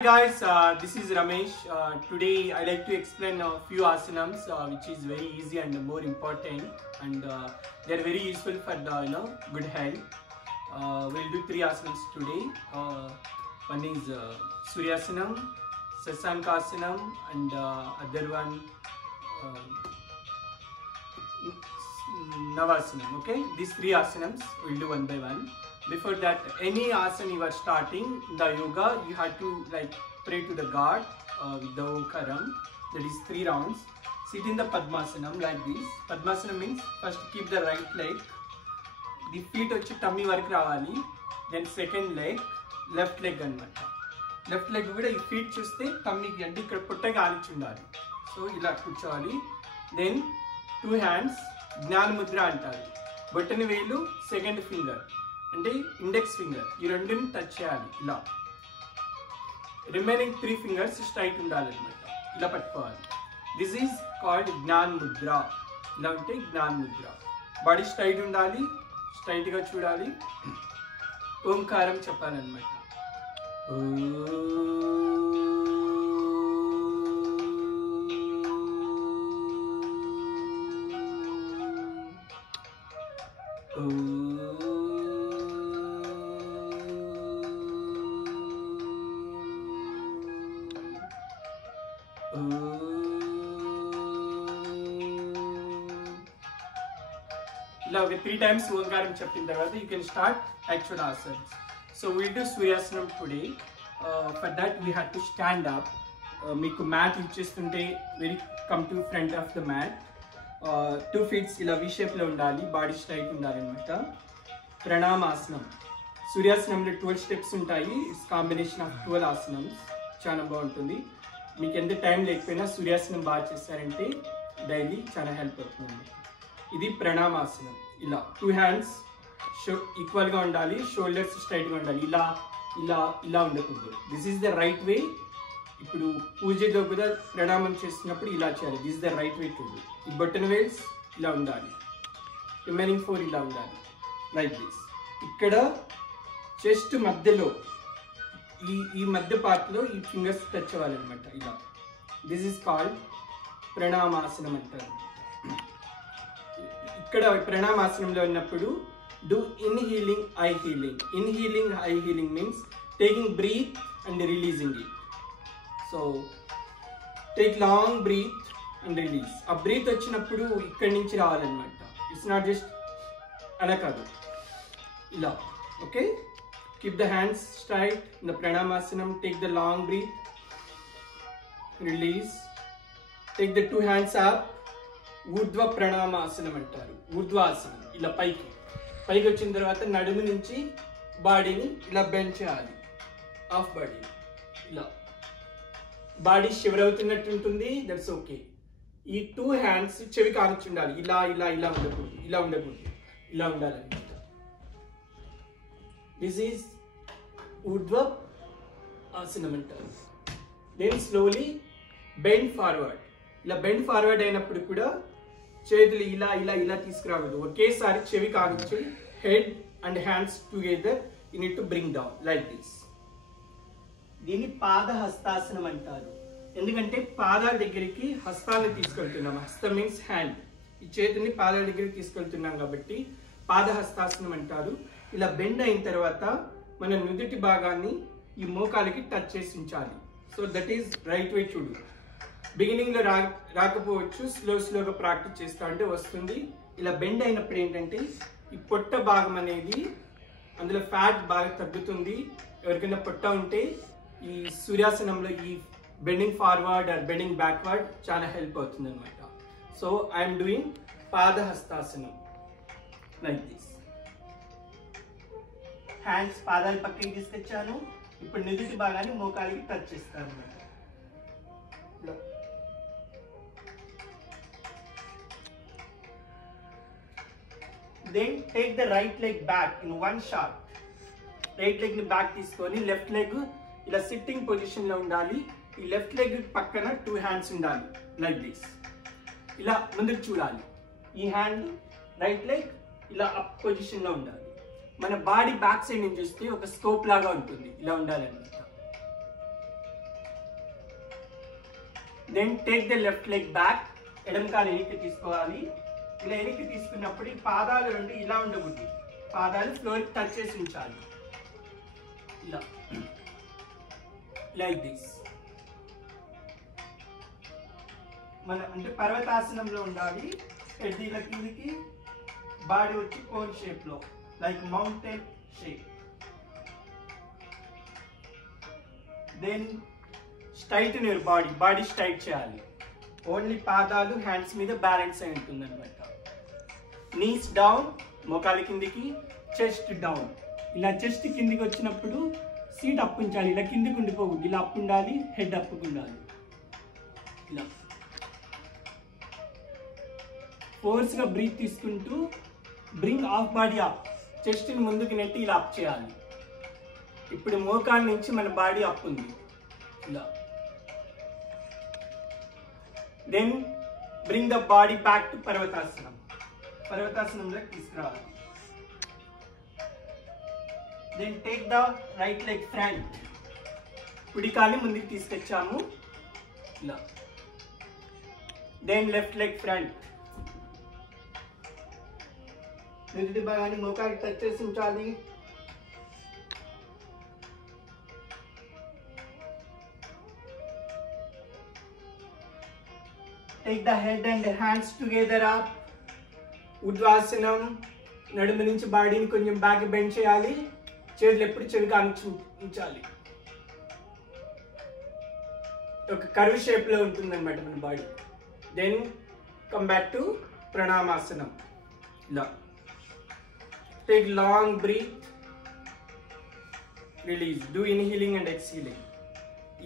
Hi guys, this is Ramesh. Today I like to explain a few asanams which is very easy and more important, and they are very useful for the good health. We'll do three asanams today. One is Suryasanam, Sasankasanam, and other one Navasanam. Okay, these three asanams we'll do one by one. Before that, any asana you are starting in the yoga, you have to pray to the God with the Omkaram. That is 3 rounds. Sit in the Padmasanam like this. Padmasanam means first keep the right leg. The feet వచ్చి tummy వరకు రావాలి. Then second leg, left leg అన్నమాట. Left leg కూడా ఈ feet చూస్తే tummy కి అంటే ఇక్కడ పుట్టగా ఆనించి ఉండాలి. సో ఇలా కూర్చోవాలి. Then 2 hands జ్ఞాన ముద్ర అంటారు. బొటన వేలు సెకండ్ ఫింగర్ అంటే ఇండెక్స్ ఫింగర్ ఈ రెండుని టచ్ చేయాలి ఇలా. రిమైనింగ్ 3 ఫింగర్స్ స్ట్రైట్ ఉండాలి అన్నమాట. ఇలా పట్టుకోవాలి. This is called Gyan Mudra. ఇలా ఉంటే జ్ఞాన్ ముద్ర. బాడీ స్ట్రైట్ ఉండాలి, స్ట్రైట్ గా చూడాలి. ఓంకారం చెప్పాలన్నమాట. ఇలా 3 times ఓంకారం చెప్పిన తర్వాత you can start actual asanas. So we'll do Suryasanam today. For that we have to stand up. మీకు మ్యాట్ ఇచ్చేస్తుంటే very come to front of the mat. 2 feet ఇలా వి షేప్లో ఉండాలి, బాడీ స్ట్రైట్ ఉండాలి అనమాట. ప్రణామాసనం. సూర్యాసనంలో 12 steps ఉంటాయి. It's combination of 12 ఆసనమ్స్. చాలా బాగుంటుంది. మీకు ఎంత టైం లేకపోయినా సూర్యాసనం బాగా చేస్తారంటే డైలీ చాలా హెల్ప్ అవుతుంది. ఇది ప్రణామాసనం. ఇలా 2 hands ఈక్వల్గా ఉండాలి, షోల్డర్స్ స్ట్రైట్గా ఉండాలి. ఇలా ఇలా ఇలా ఉండకూడదు. This is the right way. ఇప్పుడు పూజలో కూడా ప్రణామం చేస్తున్నప్పుడు ఇలా చేయాలి. This is the right way to do. ఈ బటన్ వేల్స్ ఇలా ఉండాలి, రిమైనింగ్ 4 ఇలా ఉండాలి లైక్ దిస్. ఇక్కడ చెస్ట్ మధ్యలో ఈ మధ్య పార్ట్లో ఈ ఫింగర్స్ టచ్ అవ్వాలన్నమాట ఇలా. దిస్ ఈజ్ కాల్డ్ ప్రణామాసనం అంటారు. ఇక్కడ ప్రణామాసనంలో ఉన్నప్పుడు do inhaling exhaling. Inhaling exhaling means taking breath and releasing it. So take long breath and release. ఆ బ్రీత్ వచ్చినప్పుడు ఇక్కడి నుంచి రావాలన్నమాట. ఇట్స్ నాట్ జస్ట్ అలా కాదు, ఇలా. Okay, keep the hands straight in the Pranamasanam. Take the long breath, release. Take the 2 hands up. Urdhva Pranamasanam అంటారు. ఊర్ధ్వాసనం. ఇలా పైకి వచ్చిన తర్వాత నడుము నుంచి బాడీని ఇలా బెండ్ చేయాలి. హాఫ్ బాడీ ఇలా. బాడీ షివర్ అవుతున్నట్టు ఉంటుంది, దట్స్ ఓకే. ఈ 2 hands చెవి కానిచ్చి ఉండాలి. ఇలా ఇలా ఇలా ఉండకూడదు, ఇలా ఉండకూడదు, ఇలా ఉండాలన్నమాట. దిస్ ఈజ్ ఊర్ధ్వ ఆసనం అంటారు. Then slowly bend forward. ఇలా బెండ్ ఫార్వర్డ్ అయినప్పుడు కూడా చేతులు ఇలా ఇలా ఇలా తీసుకురాకూడదు. ఒకేసారి చెవి కానిచ్చి head and hands together you need to bring down like this. దీన్ని పాదహస్తాసనం అంటారు. ఎందుకంటే పాదాల దగ్గరికి హస్తాన్ని తీసుకెళ్తున్నాం. హస్తం మీన్స్ హ్యాండ్. ఈ చేతిని పాదాల దగ్గరికి తీసుకెళ్తున్నాం కాబట్టి పాదహస్తాసనం అంటారు. ఇలా బెండ్ అయిన తర్వాత మన నుదుటి భాగాన్ని ఈ మోకాలికి టచ్ చేసి ఉంచాలి. So that is right way to do. Beginning లో రాకపోవచ్చు, స్లోగా ప్రాక్టీస్ చేస్తా అంటే వస్తుంది. ఇలా బెండ్ అయినప్పుడు ఏంటంటే ఈ పొట్ట భాగం అనేది, అందులో ఫ్యాట్ బాగా తగ్గుతుంది. ఎవరికైనా పొట్ట ఉంటే ఈ సూర్యాసనంలో ఈ bending forward or bending backward చాలా హెల్ప్ అవుతుంది అనమాట. So I'm doing Padahastasanam like this. Hands పాదాలు పక్కకి తీసుకొచ్చాను. ఇప్పుడు నుదుటి భాగాన్ని మోకాలికి టచ్ చేస్తాను అనమాట. Then take the right leg back in one shot. Right leg ని బ్యాక్ తీసుకొని లెఫ్ట్ లెగ్ ఇలా సిట్టింగ్ పొజిషన్ లో ఉండాలి. ఈ లెఫ్ట్ లెగ్ పక్కన 2 hands ఉండాలి లైక్ దిస్. ఇలా ముందుకు చూడాలి. ఈ హ్యాండ్ రైట్ లెగ్ ఇలా అప్ పొజిషన్ లో ఉండాలి. మన బాడీ బ్యాక్ సైడ్ నుంచి చూస్తే ఒక స్కోప్ లాగా ఉంటుంది, ఇలా ఉండాలి అన్నమాట. Then take the left leg back, ఎడమ కాలు వెనక్కి తీసుకోవాలి. ఇలా వెనక్కి తీసుకున్నప్పుడు ఈ పాదాలు రెండు ఇలా ఉండకూడదు, పాదాలు ఫ్లోర్ టచ్ చేసి ఉంచాలి, ఇలా లైక్ దిస్. మన అంటే పర్వతాసనంలో ఉండాలి. హెడ్ ఇలా కిందికి, బాడీ వచ్చి కోన్ షేప్ లో, like mountain shape. Then straighten your body, body straight చేయాలి. ఓన్లీ పాదాలు హ్యాండ్స్ మీద బ్యాలెన్స్ అయి ఉంటుంది అనమాట. నీస్ డౌన్, మోకాలి కిందికి, చెస్ట్ డౌన్. ఇలా చెస్ట్ కిందికి వచ్చినప్పుడు సీట్ అప్ ఉంచాలి, ఇలా కిందికి ఉండిపోకూడదు, ఇలా అప్ ఉండాలి, హెడ్ అప్ ఉండాలి. ఇలా ఫోర్స్గా బ్రీత్ తీసుకుంటూ బ్రింగ్ ఆఫ్ బాడీ అప్, చెస్ట్ని ముందుకు నెట్టి ఇలా అప్ చేయాలి. ఇప్పుడు మోకాళ్ళ నుంచి మన బాడీ అప్ ఉంది, ఇలా. Then bring the body back to Parvatasanam, పర్వతాసనంలోకి తీసుకురావాలి. Then take the right leg front, కుడి కాలు ముందుకు తీసుకొచ్చాము, ఇలా. దెన్ లెఫ్ట్ లెగ్ ఫ్రంట్, నుదుటి భాగాన్ని మోకాలు టచ్ చేసి ఉంచాలి. Take the head and hands together up. ఉద్వాసనం. నడుము నుంచి బాడీని కొంచెం బ్యాక్ బెండ్ చేయాలి, చేతులు ఎప్పుడు చెవిగా ఉంచాలి. ఒక కర్వ్ షేప్ లో ఉంటుంది అనమాట మన body. Then come back to Pranamasanam, ఇలా. Take long breath, release. Do inhaling and exhaling.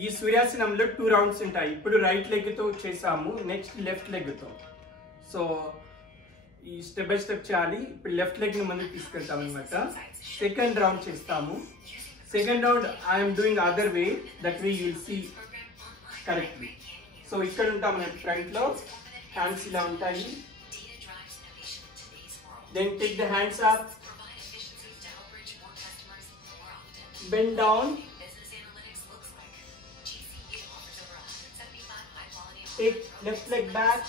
ఈ సూర్యాసనంలో 2 రౌండ్స్ ఉంటాయి. ఇప్పుడు రైట్ లెగ్ తో చేసాము, నెక్స్ట్ లెఫ్ట్ లెగ్ తో. సో ఈ స్టెప్ బై స్టెప్ చేయాలి. ఇప్పుడు లెఫ్ట్ లెగ్ ని ముందుకు తీసుకెళ్తాం అనమాట. సెకండ్ రౌండ్ చేస్తాము. Second round I'm doing other way, that way you will see correctly. So ఇక్కడ ఉంటాం మనం ఫ్రంట్ లో, హ్యాండ్స్ ఇలా ఉంటాయి. Then take the hands up, bend down, take left leg back,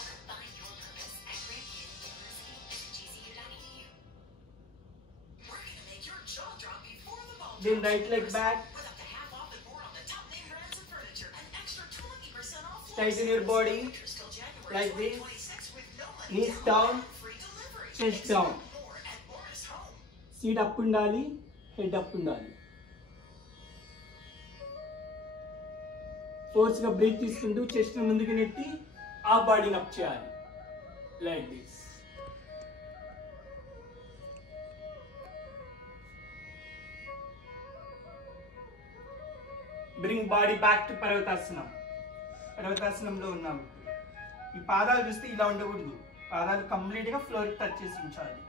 then right leg back, straighten your body like this, knees down, chest down, seat up undali, head up undali. Force గా breath తీసుకుంటూ chest ముందుకు నెట్టి ఆ బాడీని up చేయాలి, like this. Bring body back to Parvatasanam. పర్వతాసనంలో ఉన్నాము. ఈ పాదాలు చూస్తే ఇలా ఉండకూడదు, పాదాలు కంప్లీట్ గా ఫ్లోర్ టచ్ చేసి ఉంచాలి.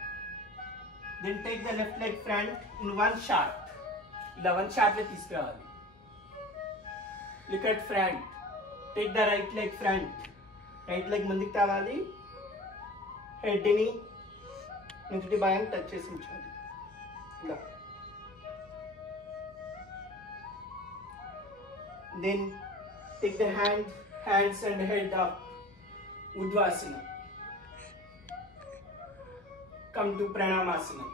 Then take the left leg front in 1 shot, ఇలా 1 షాట్ లో తీసుకురావాలి. Look at front. Take the right leg front. Right leg ముందుకు తావాలి. హెడ్ ని నుదుటి భాగాన్ని టచ్ చేసి ఉంచాలి, ఇలా. Then take the hands and head up. Udvasana. Come to Pranamasana.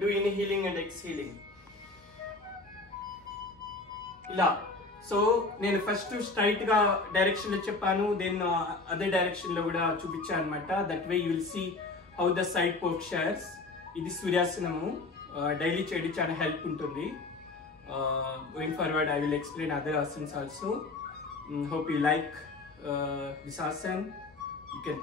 Do inhaling and exhaling. ఇలా. సో నేను ఫస్ట్ స్ట్రైట్ గా డైరెక్షన్ లో చెప్పాను, దెన్ అదే డైరెక్షన్ లో కూడా చూపించాను అనమాట. That way you will see how the side postures. ఇది సూర్యాసనము, డైలీ చేయడం చాలా హెల్ప్ ఉంటుంది. Going forward I will explain other asans also. Hope you like this asan. You can